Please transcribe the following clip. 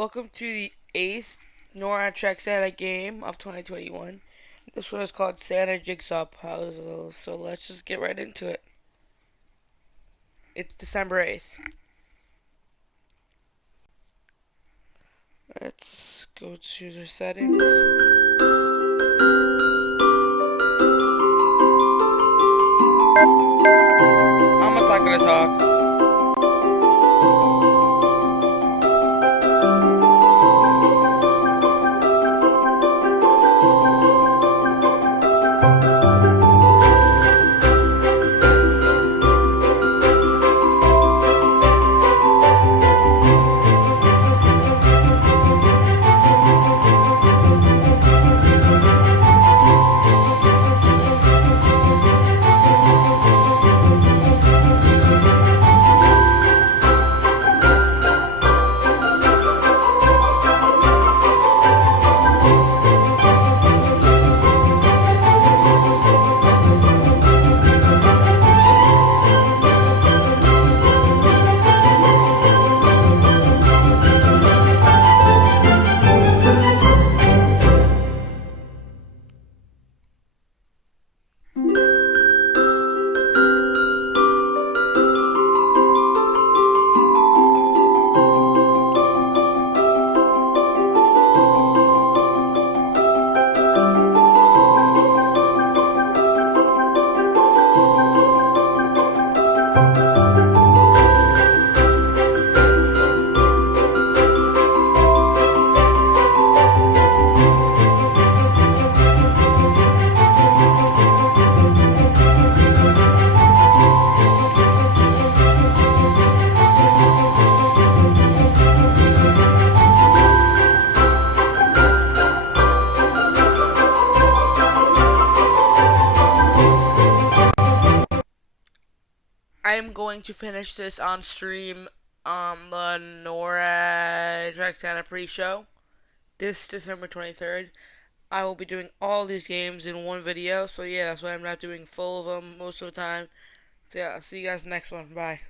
Welcome to the 8th NORAD Track Santa game of 2021. This one is called Santa Jigsaw Puzzle, so let's just get right into it. It's December 8th. Let's go to the settings. I'm not gonna talk. I'm going to finish this on stream on the NORAD Track Santa pre-show this December 23rd. I will be doing all these games in one video, so yeah, that's why I'm not doing full of them most of the time. So yeah, I'll see you guys next one. Bye.